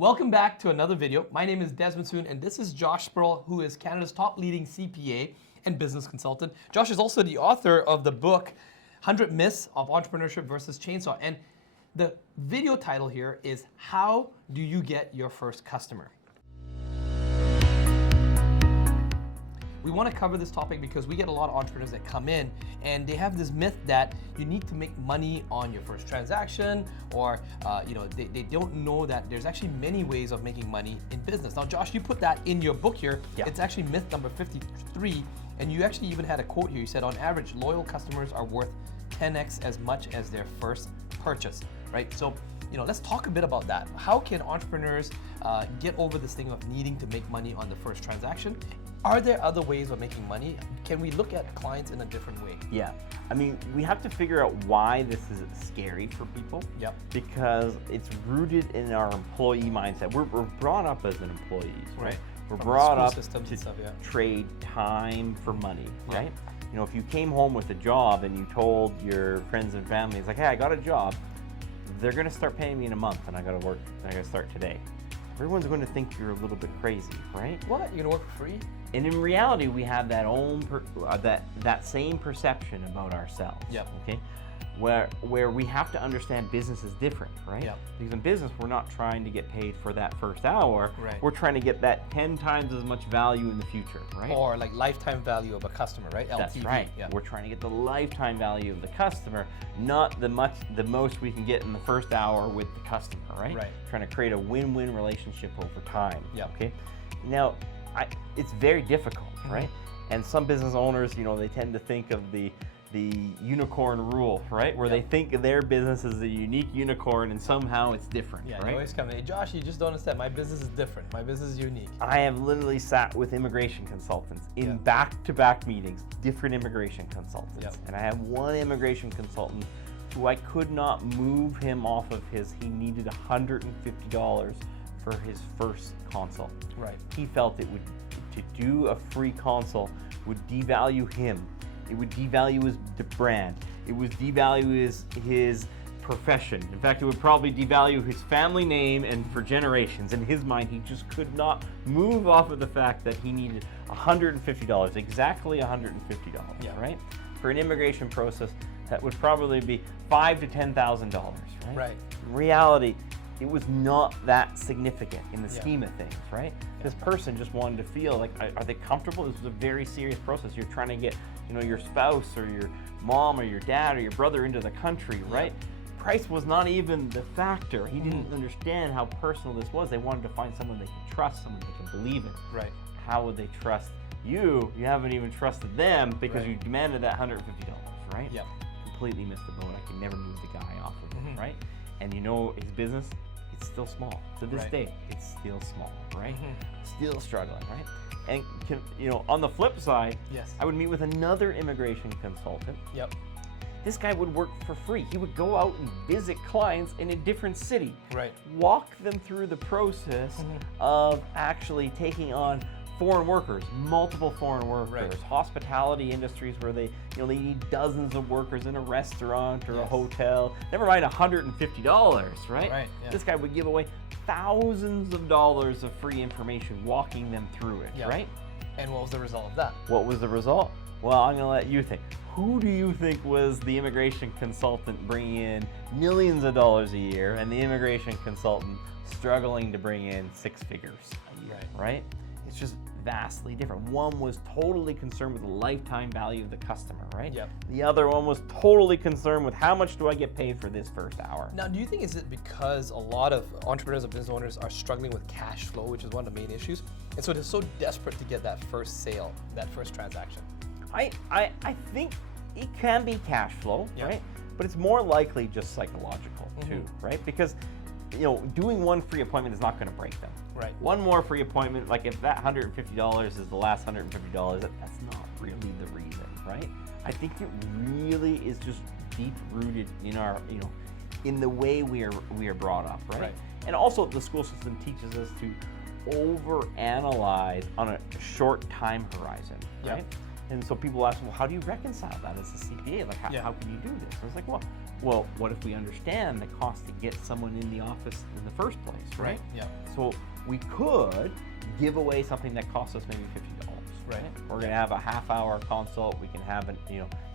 Welcome back to another video. My name is Desmond Soon, and this is Josh Sproul, who is Canada's top leading CPA and business consultant. Josh is also the author of the book, 100 Myths of Entrepreneurship versus Chainsaw. And the video title here is, How Do You Get Your First Customer? We want to cover this topic because we get a lot of entrepreneurs that come in and they have this myth that you need to make money on your first transaction, or they don't know that there's actually many ways of making money in business. Now, Josh, you put that in your book here. Yeah. It's actually myth number 53, and you actually even had a quote here. You said, on average, loyal customers are worth 10x as much as their first purchase, right? So, let's talk a bit about that. How can entrepreneurs get over this thing of needing to make money on the first transaction? Are there other ways of making money? Can we look at clients in a different way? Yeah, I mean, we have to figure out why this is scary for people. Yep. Because it's rooted in our employee mindset. We're brought up as an employees, right? We're brought up to trade time for money, right? If you came home with a job and you told your friends and family, it's like, hey, I got a job, they're gonna start paying me in a month and I gotta work, I gotta start today. Everyone's going to think you're a little bit crazy, right? What? You're gonna work for free? And in reality, we have that that same perception about ourselves. Yep. Okay, where we have to understand business is different, right? Yep. Because in business, we're not trying to get paid for that first hour. Right. We're trying to get that 10 times as much value in the future, right? Or like lifetime value of a customer, right? LTV. That's right. Yep. We're trying to get the lifetime value of the customer, not the most we can get in the first hour with the customer, right? Right. Trying to create a win-win relationship over time. Yep. Okay. Now, it's very difficult, right? And some business owners, they tend to think of the unicorn rule, right? Where they think their business is a unique unicorn and somehow it's different, Yeah, right? they always come in, hey, Josh, you just don't understand. My business is different. My business is unique. I have literally sat with immigration consultants in back-to-back meetings, different immigration consultants. Yep. And I have one immigration consultant who I could not move him off of he needed $150 for his first consult. Right. He felt to do a free consult would devalue him. It would devalue his brand. It would devalue his profession. In fact, it would probably devalue his family name, and for generations. In his mind, he just could not move off of the fact that he needed $150, exactly $150, right? For an immigration process, that would probably be $5,000 to $10,000, right? Right. In reality, it was not that significant in the scheme of things, right? This person just wanted to feel like, are they comfortable? This was a very serious process. You're trying to get, your spouse or your mom or your dad or your brother into the country, right? Price was not even the factor. He didn't understand how personal this was. They wanted to find someone they can trust, someone they can believe in. Right. How would they trust you? You haven't even trusted them because you demanded that $150, right? Yep. Completely missed the boat. I could never move the guy off of it, right? And his business, it's still small. To this day, it's still small, right? Still struggling, right? And on the flip side, I would meet with another immigration consultant. Yep. This guy would work for free. He would go out and visit clients in a different city. Right. Walk them through the process of actually taking on foreign workers, multiple foreign workers, hospitality industries where they need dozens of workers in a restaurant or a hotel. Never mind $150, right? Right. Yeah. This guy would give away thousands of dollars of free information, walking them through it, right? And what was the result of that? What was the result? Well, I'm gonna let you think. Who do you think was the immigration consultant bringing in millions of dollars a year, and the immigration consultant struggling to bring in six figures a year, right? It's just vastly different. One was totally concerned with the lifetime value of the customer, right? Yep. The other one was totally concerned with how much do I get paid for this first hour. Now, do you think is it because a lot of entrepreneurs and business owners are struggling with cash flow, which is one of the main issues, and so they're so desperate to get that first sale, that first transaction? I think it can be cash flow, right? But it's more likely just psychological too, right? Because doing one free appointment is not going to break them. Right. One more free appointment, like if that $150 is the last $150, that's not really the reason, right? I think it really is just deep rooted in our, in the way we are brought up, right? And also the school system teaches us to overanalyze on a short time horizon, right? And so people ask, well, how do you reconcile that as a CPA? Like, how can you do this? And it's like, well, what if we understand the cost to get someone in the office in the first place, right? Yeah. So we could give away something that costs us maybe $50. Right. We're going to have a half-hour consult. We can have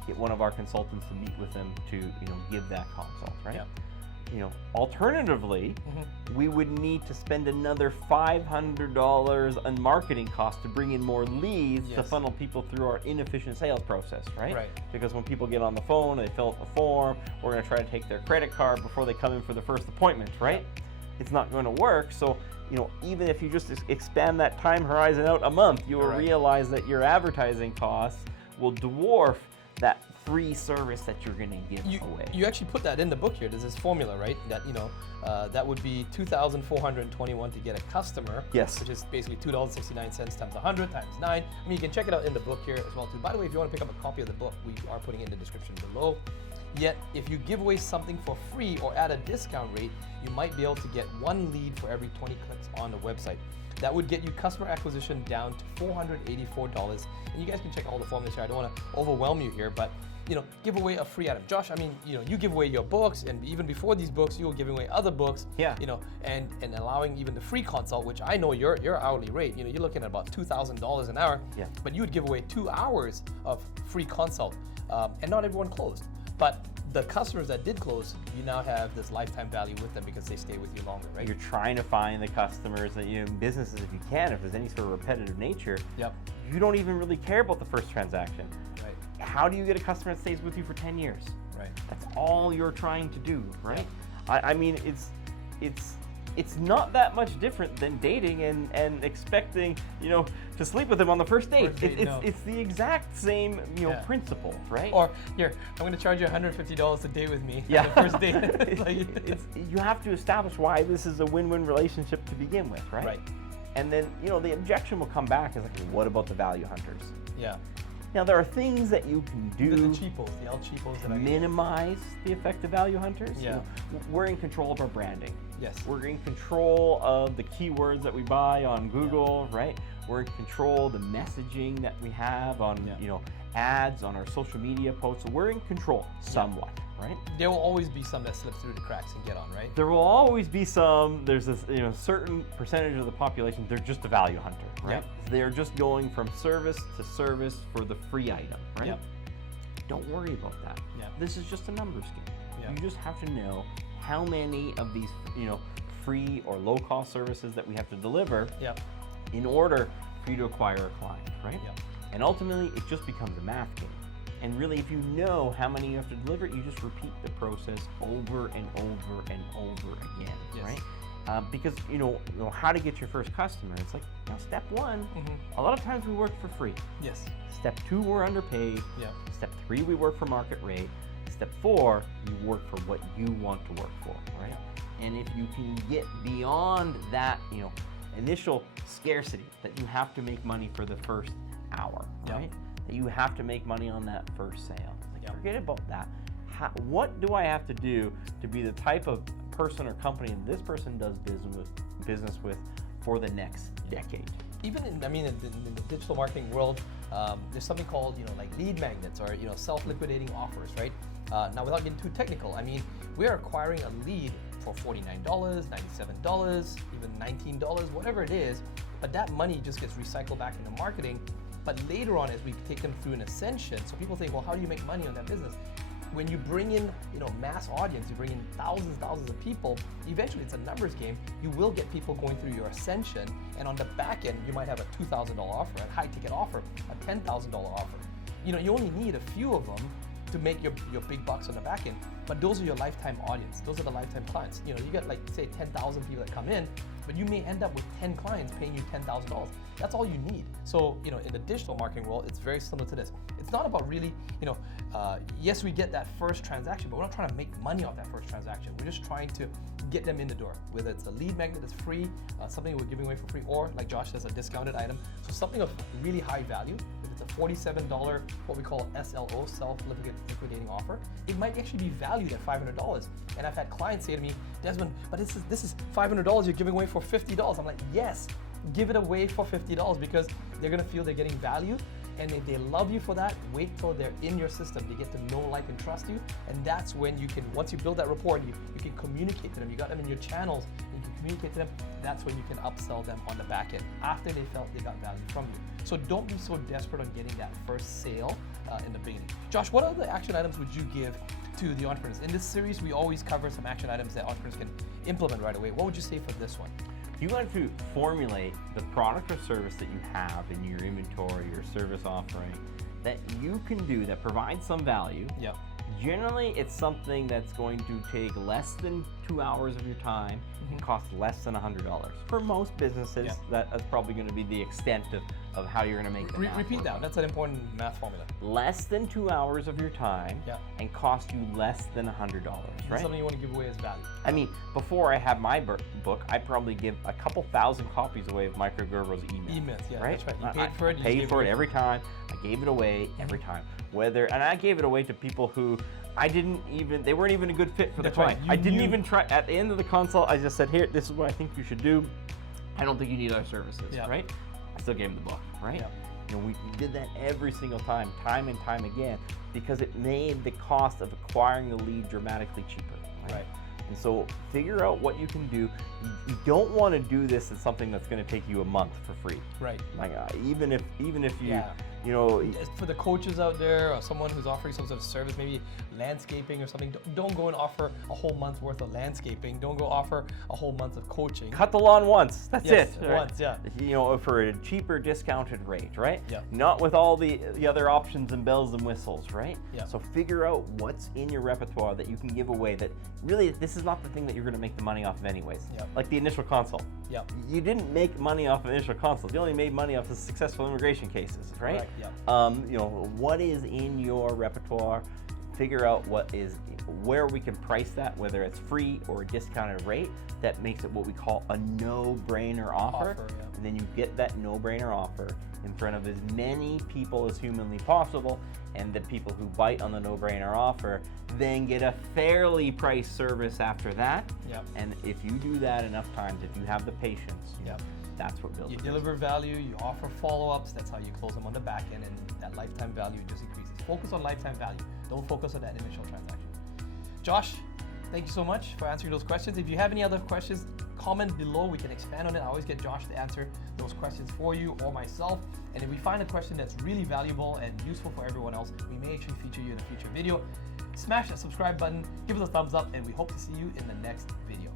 get one of our consultants to meet with them to give that consult, right? Yeah. Alternatively, we would need to spend another $500 on marketing costs to bring in more leads to funnel people through our inefficient sales process, right? Right. Because when people get on the phone, they fill out the form, we're going to try to take their credit card before they come in for the first appointment, right? It's not going to work. So, even if you just expand that time horizon out a month, you will realize that your advertising costs will dwarf that free service that you're going to give away. You actually put that in the book here. There's this formula, right? That that would be $2,421 to get a customer. Yes. Which is basically $2.69 times 100 times 9. I mean, you can check it out in the book here as well too. By the way, if you want to pick up a copy of the book, we are putting it in the description below. Yet, if you give away something for free or at a discount rate, you might be able to get 1 lead for every 20 clicks on the website. That would get you customer acquisition down to $484. And you guys can check all the formulas here. I don't want to overwhelm you here, but give away a free item. Josh, I mean, you give away your books, and even before these books, you were giving away other books. Yeah. And allowing even the free consult, which I know your hourly rate. You're looking at about $2,000 an hour. Yeah. But you would give away 2 hours of free consult, and not everyone closed. But the customers that did close, you now have this lifetime value with them because they stay with you longer, right? You're trying to find the customers that businesses, if you can, if there's any sort of repetitive nature. Yep. You don't even really care about the first transaction. Right. How do you get a customer that stays with you for 10 years? Right. That's all you're trying to do, right? I mean, it's not that much different than dating and expecting, to sleep with them on the first date. It's the exact same, principle, right? Or here, I'm going to charge you $150 to date with me Yeah. on the first date. You have to establish why this is a win-win relationship to begin with, right? Right. And then, the objection will come back is like, what about the value hunters? Yeah. Now, there are things that you can do The cheapos, the El cheapos to that minimize the effect of value hunters. Yeah. We're in control of our branding. Yes. We're in control of the keywords that we buy on Google, right? We're in control of the messaging that we have on, ads, on our social media posts. So we're in control somewhat, right? There will always be some that slip through the cracks and get on, right? There will always be some, there's this certain percentage of the population, they're just a value hunter, right? Yep. They're just going from service to service for the free item, right? Yep. Don't worry about that. Yep. This is just a numbers game. Yep. You just have to know how many of these, free or low cost services that we have to deliver Yep. in order for you to acquire a client, right? Yep. And ultimately, it just becomes a math game. And really, if you know how many you have to deliver, you just repeat the process over and over and over again, Yes. right? Because how to get your first customer. It's like step 1. A lot of times we work for free. Yes. Step 2, we're underpaid. Yeah. Step 3, we work for market rate. Step 4, you work for what you want to work for, right? And if you can get beyond that, initial scarcity that you have to make money for the first hour, Yeah. right? That you have to make money on that first sale. Like, Yeah. forget about that. What do I have to do to be the type of person or company this person does business with for the next decade? Even in the digital marketing world, there's something called like lead magnets or self-liquidating offers, right? Now, without getting too technical, I mean, we are acquiring a lead for $49, $97, even $19, whatever it is, but that money just gets recycled back into marketing. But later on, as we take them through an ascension, so people think, well, how do you make money on that business? When you bring in, mass audience, you bring in thousands of people, eventually it's a numbers game. You will get people going through your ascension, and on the back end, you might have a $2,000 offer, a high ticket offer, a $10,000 offer. You only need a few of them to make your big bucks on the back end, but those are your lifetime audience. Those are the lifetime clients. You get like, say, 10,000 people that come in, but you may end up with 10 clients paying you $10,000. That's all you need. So, in the digital marketing world, it's very similar to this. It's not about really, yes, we get that first transaction, but we're not trying to make money off that first transaction. We're just trying to get them in the door, whether it's a lead magnet that's free, something we're giving away for free, or like Josh says, a discounted item. So something of really high value. If it's a $47, what we call SLO, self-liquidating offer, it might actually be valued at $500. And I've had clients say to me, Desmond, but this is $500 you're giving away for $50. I'm like, yes. give it away for $50 because they're gonna feel they're getting value. And if they love you for that, wait till they're in your system. They get to know, like, and trust you. And that's when you can, once you build that rapport, you can communicate to them. You got them in your channels, and you can communicate to them. That's when you can upsell them on the back end after they felt they got value from you. So don't be so desperate on getting that first sale in the beginning. Josh, what other action items would you give to the entrepreneurs? In this series, we always cover some action items that entrepreneurs can implement right away. What would you say for this one? You want to formulate the product or service that you have in your inventory or service offering that you can do that provides some value. Yep. Generally, it's something that's going to take less than 2 hours of your time and cost less than $100. For most businesses, that's probably going to be the extent of how you're going to make the math Repeat work. that. That's an important math formula. Less than 2 hours of your time and cost you less than $100, right? Something you want to give away as value. I mean, before I had my book, I'd probably give a couple thousand copies away of Micro Gerbo's email. Emails, yeah, right? that's right. You paid for it. I paid for it every time. I gave it away every time. And I gave it away to people who they weren't even a good fit for the That's right. client. You I didn't knew. even try. At the end of the consult, I just said, here, this is what I think you should do. I don't think you need our services, right? I still gave him the book, right? Yeah. You know, we did that every single time and time again, because it made the cost of acquiring the lead dramatically cheaper, Right. And so figure out what you can do. You don't want to do this as something that's going to take you a month for free. Right. Like even if you Yeah. you know, For the coaches out there or someone who's offering some sort of service, maybe landscaping or something, don't go and offer a whole month's worth of landscaping. Don't go offer a whole month of coaching. cut the lawn once. That's Yes, it. right? once, yeah. You know, for a cheaper discounted rate, right? Yeah. Not with all the other options and bells and whistles, right? Yeah. So figure out what's in your repertoire that you can give away that really this is not the thing that you're going to make the money off of anyways. Yeah. Like the initial consult. Yeah. You didn't make money off of initial consult. You only made money off of successful immigration cases, right? Correct, yeah. You know, what is in your repertoire? Figure out where we can price that, whether it's free or a discounted rate, that makes it what we call a no-brainer offer. And then you get that no-brainer offer in front of as many people as humanly possible, and the people who bite on the no-brainer offer then get a fairly priced service after that. Yep. And if you do that enough times, if you have the patience, Yep. that's what builds You a deliver value, you offer follow-ups, that's how you close them on the back end, and that lifetime value just increases. Focus on lifetime value. Don't focus on that initial transaction. Josh, thank you so much for answering those questions. If you have any other questions, comment below. We can expand on it. I always get Josh to answer those questions for you or myself. And if we find a question that's really valuable and useful for everyone else, we may actually feature you in a future video. Smash that subscribe button, give us a thumbs up, and we hope to see you in the next video.